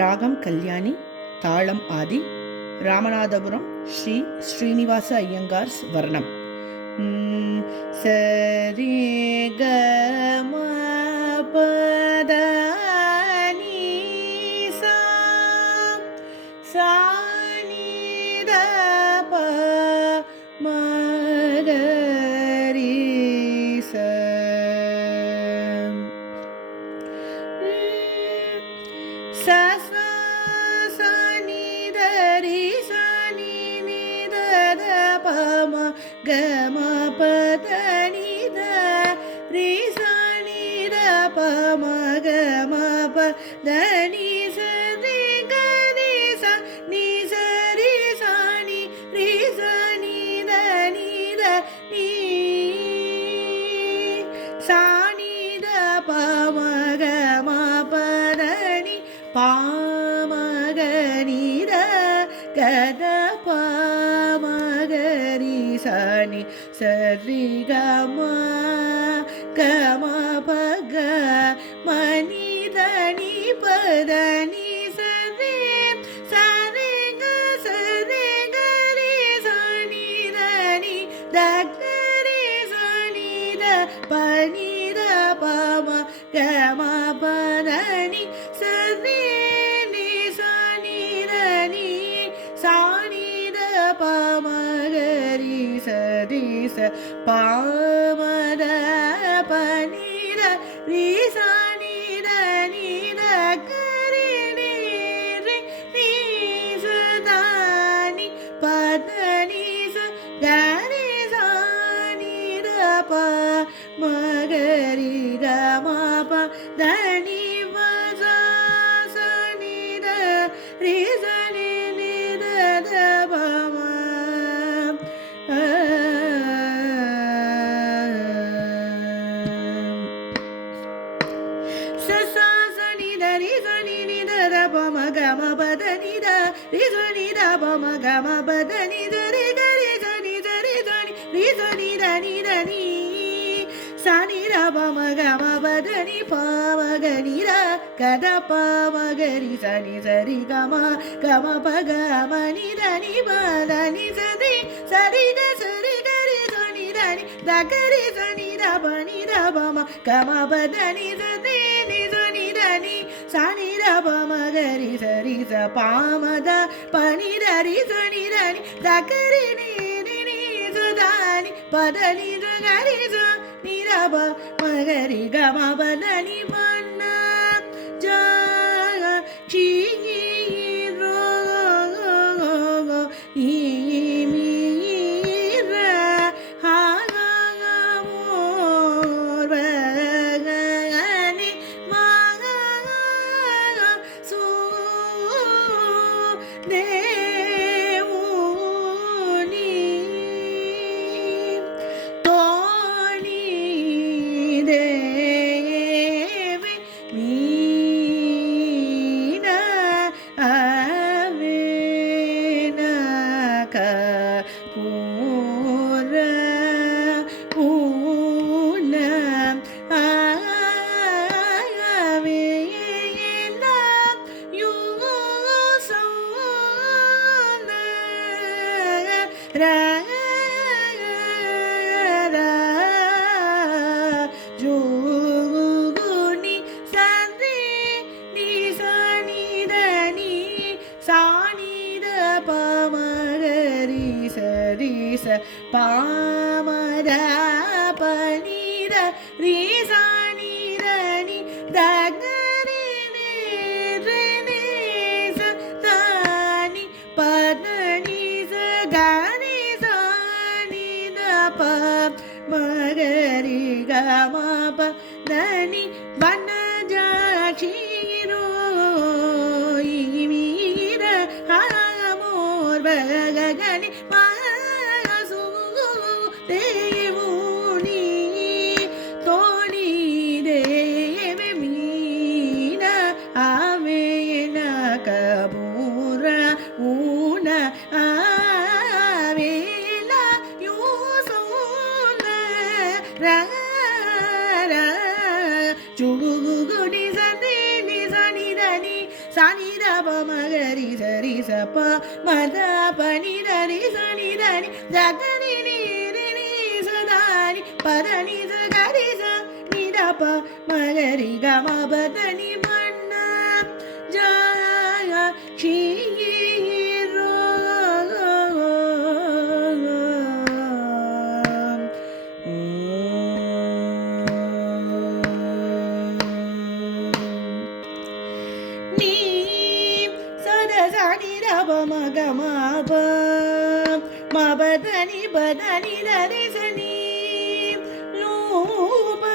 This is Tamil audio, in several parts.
ராகம் கல்யாணி, தாளம் ஆதி, ராமநாதபுரம் ஸ்ரீ ஸ்ரீனிவாச ஐயங்கார்ஸ் வர்ணம். சரி க ம பத நீ சா சா நீ த ப ம க ரி ச சா சா சா நீ த ரி சா நீ நீ த த ப ம க ம ப த நீ த ரி சா நீ த ப ம க ம ப த நீ ச ரி க ரி சா நீ ச ரி சா நீ ரி சா நீ த நீ த நீ சா நீ த ப ம க ம ப த நீ பா ம க நீ த க த ப ம க ரி சா நீ ச ரி க ம க ம ப க ம நீ த நீ ப த நீ ச ரி ச ரி க ச ரி க ரி சா நீ த நீ த க ரி சா நீ த ப நீ த ப ம க ம ப த நீ ச ரி நீ சா நீ த நீ சா நீ த ப ம க ரி ச ரி ச ப ம த ப நீ த ரி சா நீ த நீ த க ரி நீ ரி நீ ச த நீ ப த நீ ச க ரி சா நீ த ப ம க ரி க ம ப த நீ ப சா சா நீ த ரி சா நீ நீ த த ப ம ச சா ச நீ த ரி ச நீ நீ த த ப ம க ம ப த நீ த ரி ச நீ த ப ம க ம ப த நீ த ரி க ரி ச நீ த ரி ச நீ ரி ச நீ த நீ த நீ சா நீ த ப ம க ம ப த நீ ப ம க நீ த க த ப ம க ரி ச நீ ச ரி க ம க ம ப க ம நீ த நீ ப த நீ ச ரி ச ரி க ச ரி க ரி ச நீ த நீ த க ரி ச நீ த ப நீ த ப ம க ம ப த நீ ச ரி நீ ச நீ த நீ சா நீ த ப ம க ரி ச ரி ச ப ம த ப நீ த ரி ச நீ த நீ த க ரி நீ நீ நீ ச த நீ ப த நீ ச க ரி ச நீ த ப ம க ரி க ம ப த நீ ப ந ஜ சி ரோ இ மீ ர ஹ க க மோ ர க நி ம க க சு தே உ நீ தோ நீ தேவி மீ ன அ வே ந க பூ ர பூ ந அ வே ந யு சௌ ந ர ர ஜு கு நீ ச ரி நீ ச நீ த நீ சா நீ த ப ம க ரி ச ரி ச ப ம த ப நீ த ரி சா நீ த நீ த க ரி நீ ரி நீ ச த நீ ப த நீ ச க ரி சா நீ த ப ம க ரி க ம ப த நீ வன ஜாட்சி ரோ இ மீ ர ஹ மோர் வ க க நி ம சு தே உ దని సని దప మగరి సరి సప మద పని దని సని దని జగని ని సదాని పదని సగరి స ని దప మగరి గమ బదని మన్న జయ క్షీరో నీ సదసని దప మగమ ప మబదని బదని దరి సని లూపరని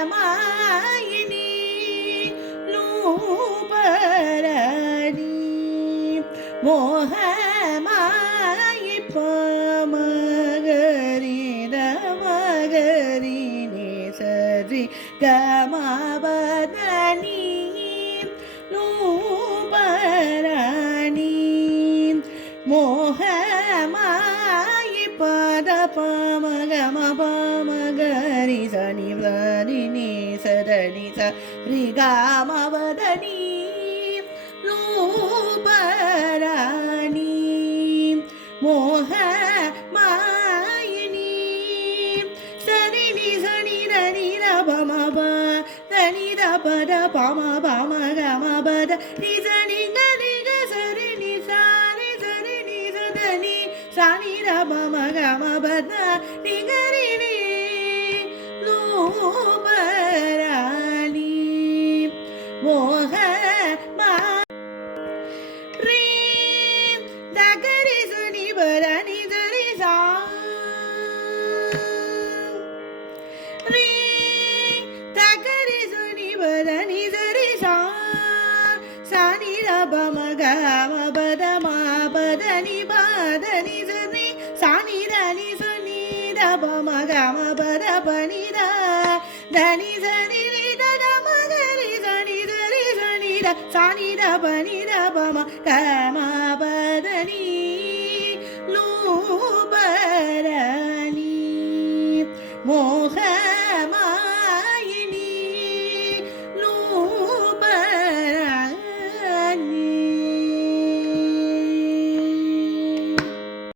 మోహమాయిని లూపరని మోహమాయి పమగరి దమగరి ని సరి గమబదని లూపరని మోహమాయి పద పమగమ పమగరి సని వరి ని సదని సరి గమబదని లూపరని మోహమాయిని సరి ని సని దని రమ దని పద పమ పమ గమ పద ని సని గని గ సరి ని సారి సరి ని సదని సని రమ గమ పద ని గరి ని లూపరని మోహ రీ దగరి సని బరని దరి సా రీ దగరి సని బరని దరి సా సని రబ మగ బద మా బదని బదని సని సని దని సని రబ మగ బద పని దని సని దగ మగరి సని దరి సని ద సని ద పని రబ మ గమ బదని లూపరని మోహ